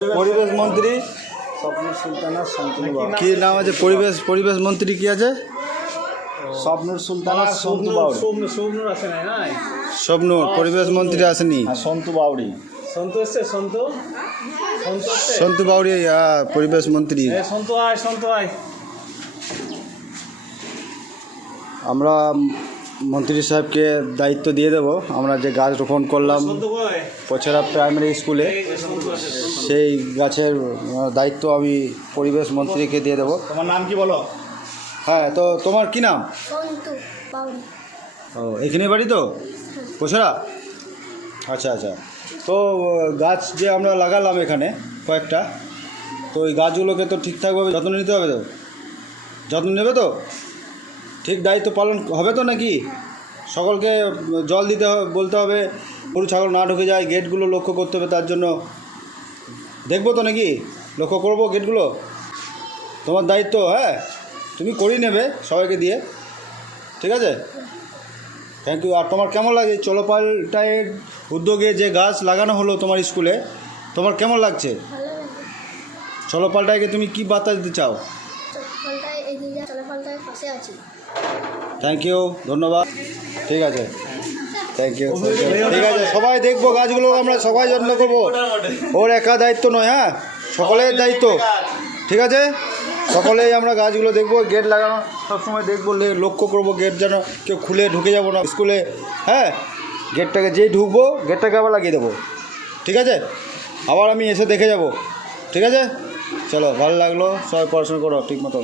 পরিবেশ মন্ত্রী স্বপ্নুর সুলতানা শান্তনু বাউরি। কি নাম আছে? পরিবেশ মন্ত্রী কি আছে? স্বপ্নুর সুলতানা সন্তু বাউরি। সৌম্যর আসে নাই নাই স্বপ্নুর পরিবেশ মন্ত্রী আসেনি। হ্যাঁ, সন্তু বাউরি। সন্তু এসছে সন্তু এসছে সন্তু বাউরি পরিবেশ মন্ত্রী। সন্তু আয় আমরা মন্ত্রী সাহেবকে দায়িত্ব দিয়ে দেব। আমরা যে গাছ রোপণ করলাম সন্তু কই পছড়া প্রাইমারি স্কুলে, সন্তু আসে সেই গাছের দায়িত্ব আমি পরিবেশ মন্ত্রীকে দিয়ে দেবো। তোমার নাম কি বলো? হ্যাঁ, তো তোমার কি নাম? সন্তু বাউরি। ও, এখানে বাড়ি তো পছড়া? আচ্ছা আচ্ছা। তো গাছ যে আমরা লাগালাম এখানে কয়েকটা, তো ওই গাছগুলোকে তো ঠিকঠাকভাবে যত্ন নিতে হবে তো? যত্ন নেবে তো? ঠিক দায়িত্ব পালন হবে তো নাকি? সকলকে জল দিতে হবে, বলতে হবে, গরু ছাগল না ঢুকে যায়, গেটগুলো লক্ষ্য করতে হবে। তার জন্য দেখবো তো নাকি? লক্ষ্য করবো গেটগুলো। তোমার দায়িত্ব, হ্যাঁ, তুমি করিয়ে নেবে সবাইকে দিয়ে, ঠিক আছে? Thank you. আর তোমার কেমন লাগে চলো পাল্টায়ের উদ্যোগে যে গাছ লাগানো হলো তোমার স্কুলে, তোমার কেমন লাগছে? ভালো লাগে। চলো পাল্টাইকে তুমি কি বার্তা দিতে চাও? ফলটায় এগিয়ে যা, চলে ফলটায় পাশে আছি। থ্যাংক ইউ, ধন্যবাদ। ঠিক আছে, থ্যাংক ইউ। ঠিক আছে, সবাই দেখবো গাছগুলো, আমরা সবাই যত্ন করবো। ওর একা দায়িত্ব নয়, হ্যাঁ, সকলের দায়িত্ব, ঠিক আছে? সকলেই আমরা গাছগুলো দেখবো। গেট লাগানো সবসময় দেখবো, লক্ষ্য করবো গেট যেন কেউ খুলে ঢুকে যাবো না স্কুলে, হ্যাঁ। গেটটাকে যেই ঢুকবো গেটটাকে আবার লাগিয়ে দেবো, ঠিক আছে? আবার আমি এসে দেখে যাব, ঠিক আছে? চলো, ভালো লাগলো, সবাই পড়াশোনা করো ঠিক মতো।